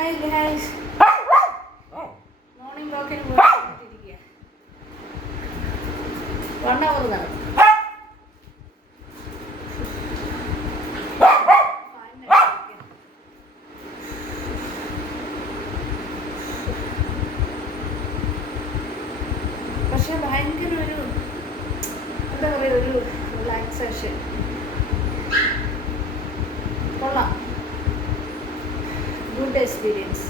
Hi guys morning വാക്കിന് പോയിട്ടിരിക്കുക one hour നടക്കും പക്ഷെ ഭയങ്കര ഒരു എന്താ പറയുക ഒരു റിലാക്സേഷൻ കൊള്ളാം ഗുഡ് എക്സ്പീരിയൻസ്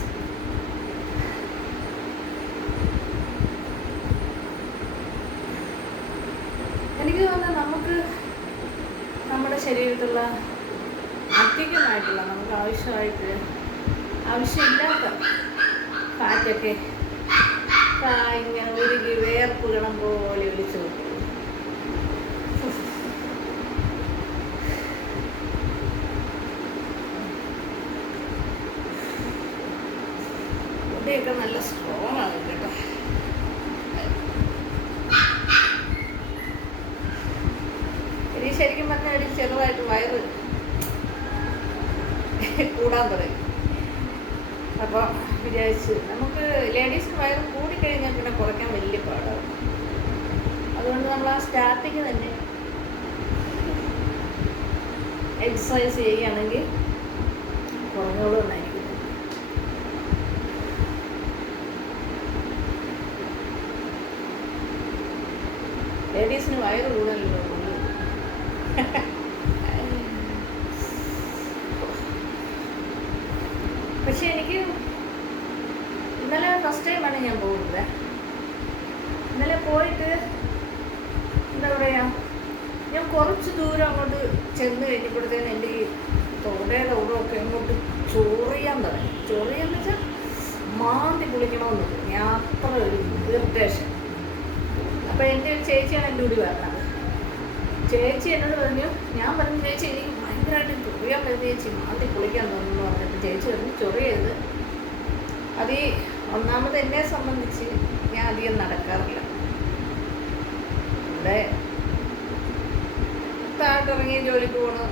എനിക്ക് തോന്നുന്നത് നമുക്ക് നമ്മുടെ ശരീരത്തുള്ള അധികമായിട്ടുള്ള നമുക്ക് ആവശ്യമായിട്ട് ആവശ്യമില്ലാത്ത കാറ്റൊക്കെ ആ ഇങ്ങനെ ഉരുകി വേർപ്പ് മുടിയൊക്കെ നല്ല സ്ട്രോങ് ആണ് കേട്ടോ. ഇനി ശരിക്കും പറഞ്ഞാൽ ഒരു ചെറുതായിട്ട് വയറ് കൂടാൻ തുടങ്ങി. അപ്പോൾ വിചാരിച്ചു നമുക്ക് ലേഡീസിന് വയറ് കൂടിക്കഴിഞ്ഞാൽ പിന്നെ കുറയ്ക്കാൻ വലിയ പാടാണ്. അതുകൊണ്ട് നമ്മൾ ആ സ്റ്റാർട്ടിങ് തന്നെ എക്സസൈസ് ചെയ്യുകയാണെങ്കിൽ കുറഞ്ഞോളൂ എന്നായിരിക്കും ലേഡീസിന് വയറ് കൂടുതലല്ലോ പക്ഷെ എനിക്ക് ഇന്നലെ ഫസ്റ്റ് ടൈമാണ് ഞാൻ പോകുന്നത് ഇന്നലെ പോയിട്ട് എന്താ പറയുക ഞാൻ കുറച്ച് ദൂരം അങ്ങോട്ട് ചെന്ന് കഴിഞ്ഞപ്പോഴത്തേന് എന്റെ ഈ തൊണ്ടയുടെ ഉടമൊക്കെ അങ്ങോട്ട് ചൊറിയാൻ തുടങ്ങി. ചൊറിയാന്ന് വെച്ചാൽ മാന്തി കുളിക്കണമെന്ന് തോന്നി. അത്ര ഒരു ഇറിറ്റേഷൻ അപ്പോൾ എന്റെ ഒരു ചേച്ചിയാണ് എന്റെ കൂടി പറഞ്ഞത് ചേച്ചി എന്നോട് പറഞ്ഞു ഞാൻ പറഞ്ഞു ചേച്ചി എനിക്ക് ഭയങ്കരമായിട്ട് ചൊറിയാൻ വരുന്ന ചേച്ചി മാറ്റി കുളിക്കാൻ തോന്നുന്നു പറഞ്ഞിട്ട് ചേച്ചി പറഞ്ഞു ചൊറിയരുത്. അത് ഈ ഒന്നാമത് എന്നെ സംബന്ധിച്ച് ഞാൻ അധികം നടക്കാറില്ല. ഇവിടെ താഴത്തിറങ്ങി ജോലിക്ക് പോകണം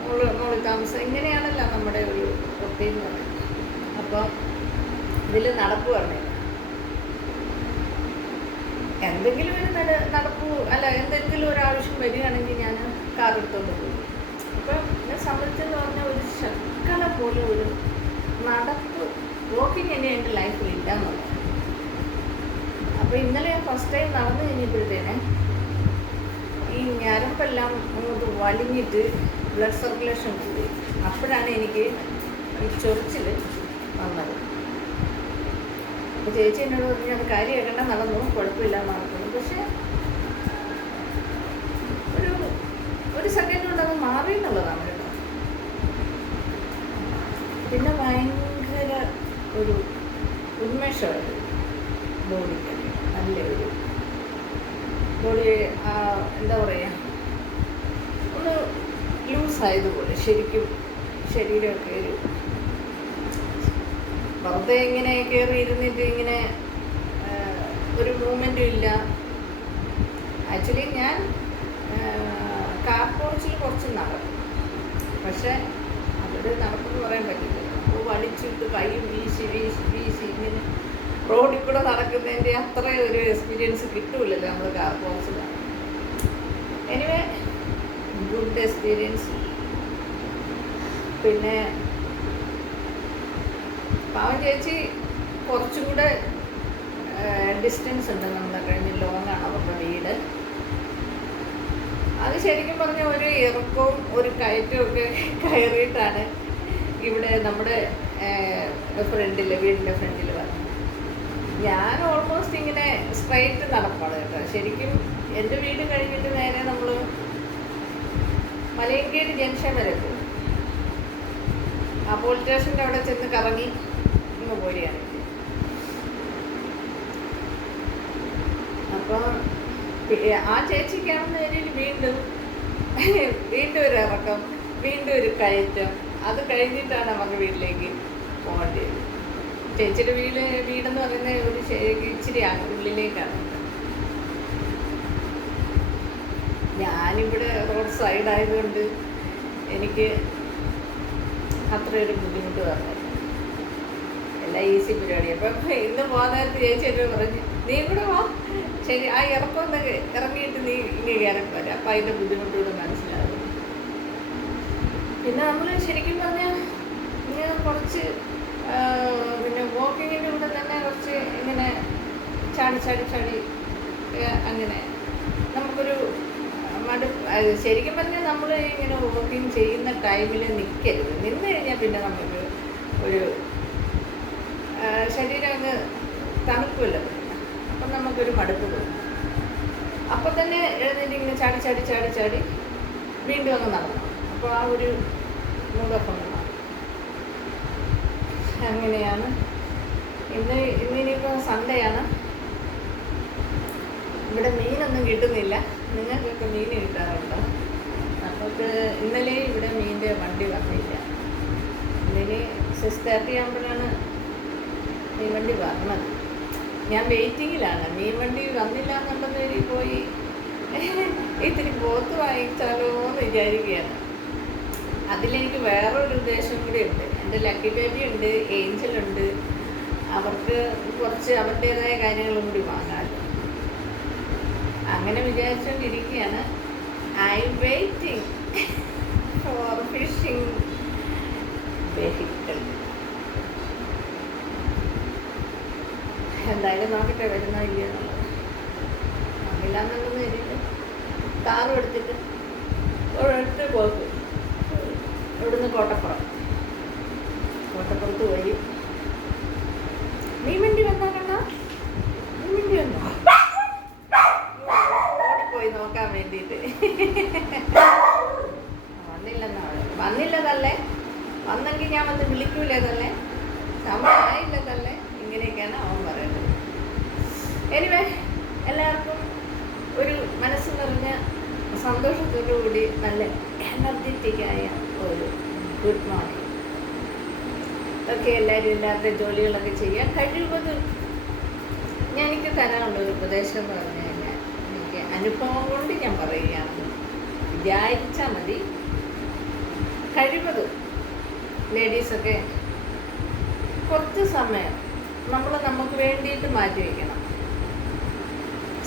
മോൾ മോളിൽ താമസം ഇങ്ങനെയാണല്ലോ നമ്മുടെ ഒരു റൊട്ടീൻ എന്ന് പറയുന്നത്. അപ്പോൾ ഇതിൽ നടപ്പ് പറഞ്ഞില്ല എന്തെങ്കിലും ഒരു നട നടപ്പ് അല്ല എന്തെങ്കിലും ഒരു ആവശ്യം വരികയാണെങ്കിൽ ഞാൻ കാർ എടുത്തോണ്ട് പോകും. അപ്പം എന്നെ സംബന്ധിച്ചെന്ന് പറഞ്ഞാൽ ഒരു ശക്കല പോലെ ഒരു നടപ്പ് വോക്കിംഗ് തന്നെ എന്റെ ലൈഫിൽ ഇല്ല എന്നുള്ളത്. അപ്പോൾ ഇന്നലെ ഞാൻ ഫസ്റ്റ് ടൈം നടന്നു കഴിഞ്ഞപ്പോഴത്തേനെ ഈ ഞരമ്പെല്ലാം അങ്ങോട്ട് വലിഞ്ഞിട്ട് ബ്ലഡ് സർക്കുലേഷൻ കൂടി. അപ്പോഴാണ് എനിക്ക് ചൊറിച്ചിൽ വന്നത്. അപ്പോൾ ചേച്ചി എന്നോട് പറഞ്ഞു അത് കാര്യമാക്കണ്ട നടന്നു കുഴപ്പമില്ല നടക്കുന്നു പക്ഷേ ഒരു ഒരു സെക്കൻഡ് കൊണ്ട് അത് മാറി എന്നുള്ളതാണ് കേട്ടോ. പിന്നെ ഭയങ്കര ഒരു ഉന്മേഷമായിട്ട് ബോഡിക്ക്. നല്ല ഒരു ബോഡി എന്താ പറയുക ഒന്ന് ലൂസായതുപോലെ ശരിക്കും ശരീരമൊക്കെ ഒരു വെറുതെ ഇങ്ങനെ കയറി ഇരുന്നിട്ട് ഇങ്ങനെ ഒരു മൂവ്മെന്റും ഇല്ല. ആക്ച്വലി ഞാൻ കാർ കാർപോർച്ചിൽ കുറച്ച് നടക്കും. പക്ഷെ അവിടെ നടക്കുമെന്ന് പറയാൻ പറ്റില്ല. അപ്പോൾ വലിച്ചിട്ട് കൈ വീശി വീശി വീശി ഇങ്ങനെ റോഡിൽ കൂടെ നടക്കുന്നതിന്റെ അത്ര ഒരു എക്സ്പീരിയൻസ് കിട്ടൂലല്ലോ നമ്മൾ കാർപോർച്ചിലാണ് എനിവേ ഗുഡ് എക്സ്പീരിയൻസ് പിന്നെ പാവം ചേച്ചി കുറച്ചും കൂടെ ഡിസ്റ്റൻസ് ഉണ്ട് നമ്മുടെ കഴിഞ്ഞ് ലോങ് ആണ് അവരുടെ വീട്. അത് ശരിക്കും പറഞ്ഞ ഒരു ഇറക്കവും ഒരു കയറ്റവും ഒക്കെ കയറിയിട്ടാണ് ഇവിടെ നമ്മുടെ ഫ്രണ്ടിൽ വീടിന്റെ ഫ്രണ്ടിൽ വന്നത്. ഞാൻ ഓൾമോസ്റ്റ് ഇങ്ങനെ സ്ട്രൈറ്റ് നടപ്പാണ് കേട്ടോ. ശരിക്കും എന്റെ വീട് കഴിഞ്ഞിട്ട് നേരെ നമ്മൾ മലയങ്കേരി ജംഗ്ഷൻ വരെ പോകും ആ പോലീസ് സ്റ്റേഷന്റെ അവിടെ ചെന്ന് കറങ്ങി. ഇങ്ങ് പോരുകയാണ് അപ്പോൾ ആ ചേച്ചിക്കാണെന്ന് പേരിൽ വീണ്ടും വീണ്ടും ഒരു ഇറക്കം വീണ്ടും ഒരു കയറ്റം. അത് കഴിഞ്ഞിട്ടാണ് നമുക്ക് വീട്ടിലേക്ക് പോകേണ്ടത്. ചേച്ചിയുടെ വീട് വീടെന്ന് പറയുന്നത് ഒരു ഇച്ചിരി ഉള്ളിലേക്കാണ്. ഞാനിവിടെ റോഡ് സൈഡ് ആയതുകൊണ്ട് എനിക്ക് അത്ര ബുദ്ധിമുട്ട് ബുദ്ധിമുട്ട് വന്നില്ല ഈസി പരിപാടി. അപ്പം ഇന്ന് പോകുന്ന നേരത്ത് ചേച്ചി ഒക്കെ പറഞ്ഞു നീ കൂടെ വാ. ശരി ആ ഇറക്കം ഒന്ന് ഇറങ്ങിയിട്ട് നീ ഇനി കയറി പോരാ അപ്പം അതിന്റെ ബുദ്ധിമുട്ടുകൂടെ മനസ്സിലാകും. പിന്നെ നമ്മൾ ശരിക്കും പറഞ്ഞാൽ ഇങ്ങനെ കുറച്ച് പിന്നെ വോക്കിങ്ങിന്റെ കൂടെ തന്നെ കുറച്ച് ഇങ്ങനെ ചാടി ചാടി ചാടി അങ്ങനെ നമുക്കൊരു മടു ശരിക്കും പറഞ്ഞാൽ നമ്മൾ ഇങ്ങനെ വോക്കിംഗ് ചെയ്യുന്ന ടൈമിൽ നിൽക്കരുത് നിന്ന് കഴിഞ്ഞാൽ പിന്നെ നമുക്ക് ഒരു ശരീരം അങ്ങ് തണുക്കുമല്ലോ. അപ്പം നമുക്കൊരു മടുപ്പ് തോന്നും അപ്പം തന്നെ എഴുന്നേറ്റ് ഇങ്ങനെ ചാടി ചാടി ചാടി ചാടി വീണ്ടും അങ്ങ് നടന്നു. അപ്പോൾ ആ ഒരു മൂടൊപ്പം അങ്ങനെയാണ്. ഇന്ന് ഇന്നിനിപ്പോൾ സൺഡേ ആണ് ഇവിടെ മീനൊന്നും കിട്ടുന്നില്ല. നിങ്ങൾക്കൊക്കെ മീൻ കിട്ടാറുണ്ടോ? നമുക്ക് ഇന്നലെ ഇവിടെ മീനിന്റെ വണ്ടി വന്നില്ല. ഇന്നലെ സിക്സ് തേർട്ടി ആകുമ്പോഴാണ് മീൻ വരണം ഞാൻ വെയിറ്റിങ്ങിലാണ് മീൻവണ്ടി വന്നില്ല എന്നുള്ളതിൽ പോയി ഇത്തിരി പോത്ത് വാങ്ങിച്ചാലോ എന്ന് വിചാരിക്കുകയാണ് അതിലെനിക്ക് വേറൊരു ഉദ്ദേശം കൂടി ഉണ്ട്. എന്റെ ലക്കി ബേബി ഉണ്ട് ഏഞ്ചൽ ഉണ്ട്. അവർക്ക് കുറച്ച് അവരുടേതായ കാര്യങ്ങളും കൂടി വാങ്ങാമല്ലോ അങ്ങനെ വിചാരിച്ചുകൊണ്ടിരിക്കുകയാണ് I waiting for fishing vehicle എന്തായാലും നോക്കട്ടെ വരുന്നോ ഇല്ലയോ വന്നില്ല എന്നുള്ളത് കാറും എടുത്തിട്ട് ഒരൊറ്റ പോക്ക്. ഇവിടുന്ന് കോട്ടപ്പുറം. കോട്ടപ്പുറത്ത് പോയി. മീൻ വന്നാ മീൻ പോയി വന്നോ? ഓടിപ്പോയി നോക്കാൻ വേണ്ടിയിട്ട്. വന്നില്ലെന്നാ? വന്നില്ലതല്ലേ വന്നെങ്കിൽ ഞാൻ വന്ന് വിളിക്കൂലേതല്ലേ സമയമായില്ലതല്ലേ എനിവേ എല്ലാവർക്കും ഒരു മനസ്സ് നിറഞ്ഞ സന്തോഷത്തോടു കൂടി നല്ല എനർജറ്റിക്കായ ഒരു ഗുഡ് മോർണിംഗ്. ഒക്കെ എല്ലാവരും എല്ലാവരുടെ ജോലികളൊക്കെ ചെയ്യാൻ കഴിവതും ഞാൻ എനിക്ക് തരാനുള്ള ഒരു ഉപദേശം എന്ന് പറഞ്ഞു കഴിഞ്ഞാൽ എനിക്ക് അനുഭവം കൊണ്ട് ഞാൻ പറയുകയാണ്. വിചാരിച്ചാൽ മതി. കഴിവതും ലേഡീസൊക്കെ കുറച്ച് സമയം നമ്മൾ നമുക്ക് വേണ്ടിയിട്ട് മാറ്റി വയ്ക്കണം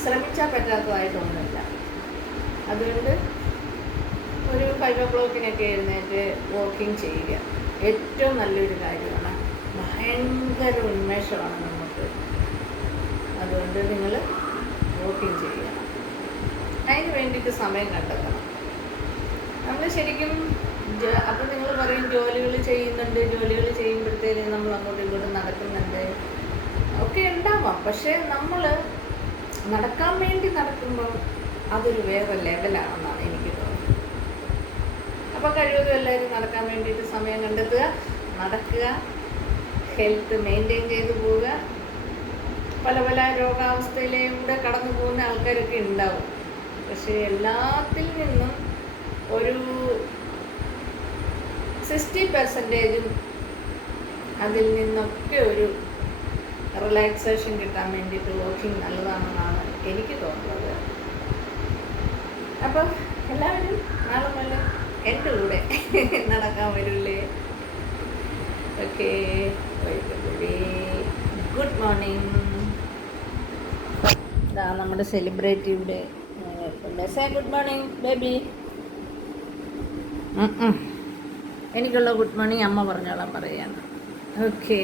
ശ്രമിച്ചാൽ പറ്റാത്തതായിട്ടൊന്നുമില്ല. അതുകൊണ്ട് ഒരു ഫൈവ് ഓ ക്ലോക്കിനൊക്കെ എഴുന്നേറ്റ് വാക്കിംഗ് ചെയ്യുക. ഏറ്റവും നല്ലൊരു കാര്യമാണ്. ഭയങ്കര ഉന്മേഷമാണ് നമുക്ക്. അതുകൊണ്ട് നിങ്ങൾ വാക്കിംഗ് ചെയ്യുക. അതിന് വേണ്ടിയിട്ട് സമയം കണ്ടെത്തണം. നമ്മൾ ശരിക്കും അപ്പം നിങ്ങൾ പറയും ജോലികൾ ചെയ്യുന്നുണ്ട് ജോലികൾ ചെയ്യുമ്പോഴത്തേക്കും നമ്മൾ അങ്ങോട്ടും ഇങ്ങോട്ടും നടക്കുന്നുണ്ട്. ഒക്കെ ഉണ്ടാവാം. പക്ഷേ നമ്മൾ നടക്കാൻ വേണ്ടി നടക്കുമ്പോൾ അതൊരു വേറെ ലെവലാണെന്നാണ് എനിക്ക് തോന്നുന്നത്. അപ്പോൾ കഴിവതും എല്ലാവരും നടക്കാൻ വേണ്ടിയിട്ട് സമയം കണ്ടെത്തുക നടക്കുക ഹെൽത്ത് മെയിന്റെയിൻ ചെയ്തു പോവുക. പല പല രോഗാവസ്ഥയിലൂടെ കടന്നു പോകുന്ന ആൾക്കാരൊക്കെ ഉണ്ടാവും. പക്ഷേ എല്ലാത്തിൽ നിന്നും ഒരു സിക്സ്റ്റി പെർസെന്റേജും അതിൽ നിന്നൊക്കെ ഒരു റിലാക്സേഷൻ കിട്ടാൻ വേണ്ടിയിട്ട് വാക്കിംഗ് നല്ലതാണെന്നാണ് എനിക്ക് തോന്നുന്നത്. അപ്പോൾ എല്ലാവരും നാളെ മുതൽ എന്റെ കൂടെ നടക്കാൻ വരില്ലേ ഓക്കെ ഗുഡ് മോർണിംഗ് ഇതാ നമ്മുടെ സെലിബ്രിറ്റിയുടെ മെസ്സേ ഗുഡ് മോർണിംഗ് ബേബി എനിക്കുള്ള ഗുഡ് മോർണിംഗ് അമ്മ പറഞ്ഞോളാം പറയാണ് ഓക്കെ.